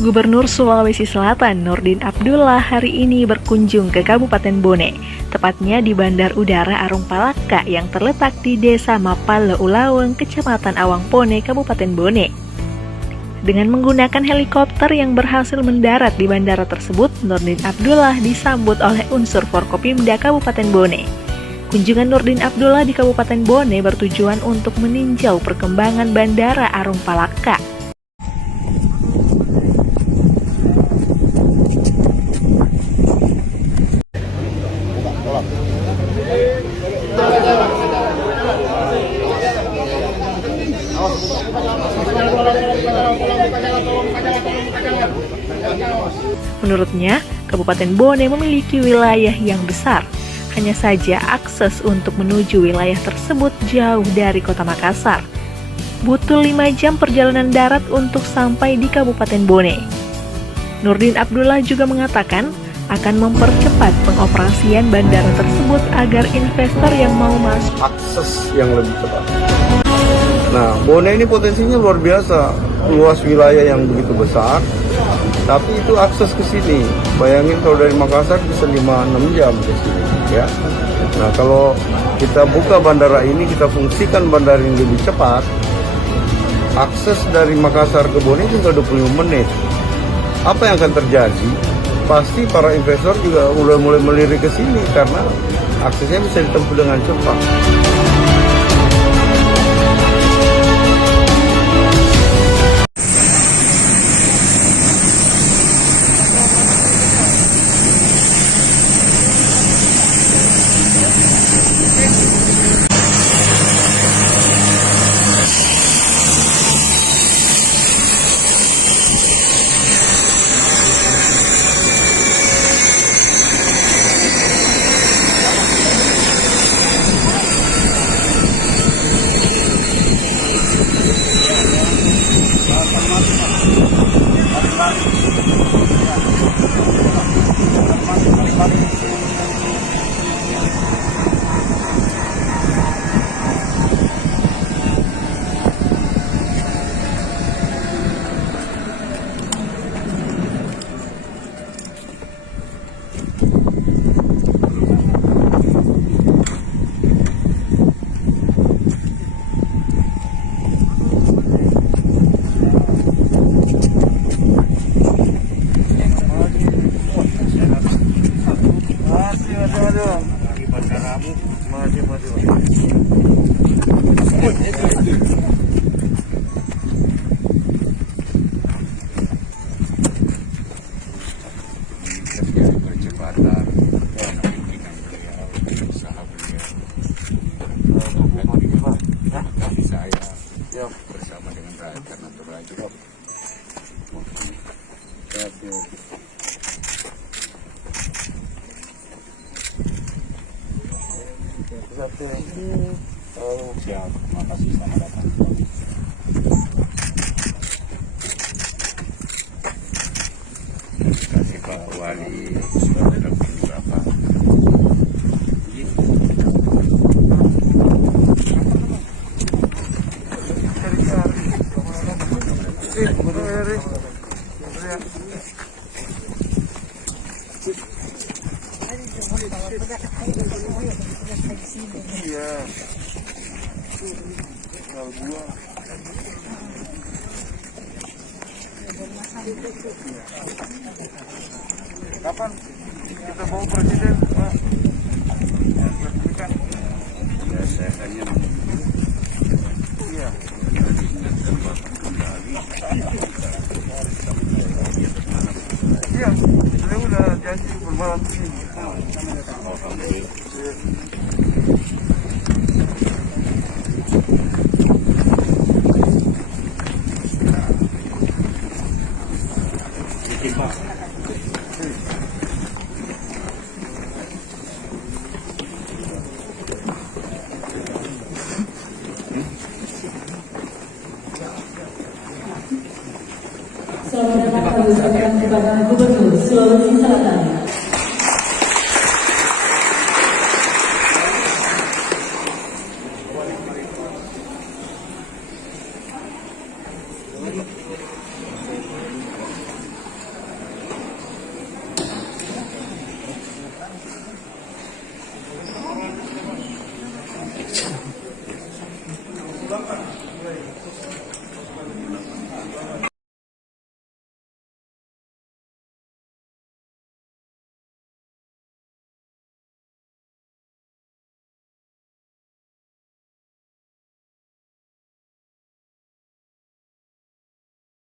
Gubernur Sulawesi Selatan Nurdin Abdullah hari ini berkunjung ke Kabupaten Bone, tepatnya di Bandar Udara Arung Palaka yang terletak di Desa Mapale Ulaweng, Kecamatan Awangpone, Kabupaten Bone. Dengan menggunakan helikopter yang berhasil mendarat di bandara tersebut, Nurdin Abdullah disambut oleh unsur Forkopimda Kabupaten Bone. Kunjungan Nurdin Abdullah di Kabupaten Bone bertujuan untuk meninjau perkembangan Bandara Arung Palaka. Menurutnya, Kabupaten Bone memiliki wilayah yang besar. Hanya saja akses untuk menuju wilayah tersebut jauh dari Kota Makassar. Butuh 5 jam perjalanan darat untuk sampai di Kabupaten Bone. Nurdin Abdullah juga mengatakan akan mempercepat pengoperasian bandara tersebut agar investor yang mau masuk akses yang lebih cepat. Nah, Bone ini potensinya luar biasa, luas wilayah yang begitu besar, tapi itu akses ke sini. Bayangin kalau dari Makassar bisa 5-6 jam ke sini, ya. Nah, kalau kita buka bandara ini, kita fungsikan bandara ini lebih cepat, akses dari Makassar ke Bone tinggal 25 menit. Apa yang akan terjadi? Pasti para investor juga udah mulai melirik ke sini karena aksesnya bisa ditempuh dengan cepat. Bersama dengan rakyat karena terlanjur siap, terima kasih, selamat datang. Terima kasih Pak Wali sudah mendampingi Bapak. Iya. Gua. Kapan kita bawa presiden, Pak? Ya, saya hanya iya. Iya, saya udah janji bermalam ini. alhamdulillah. Selamat datang kami ucapkan kepada Gubernur Sulawesi Selatan. belakang.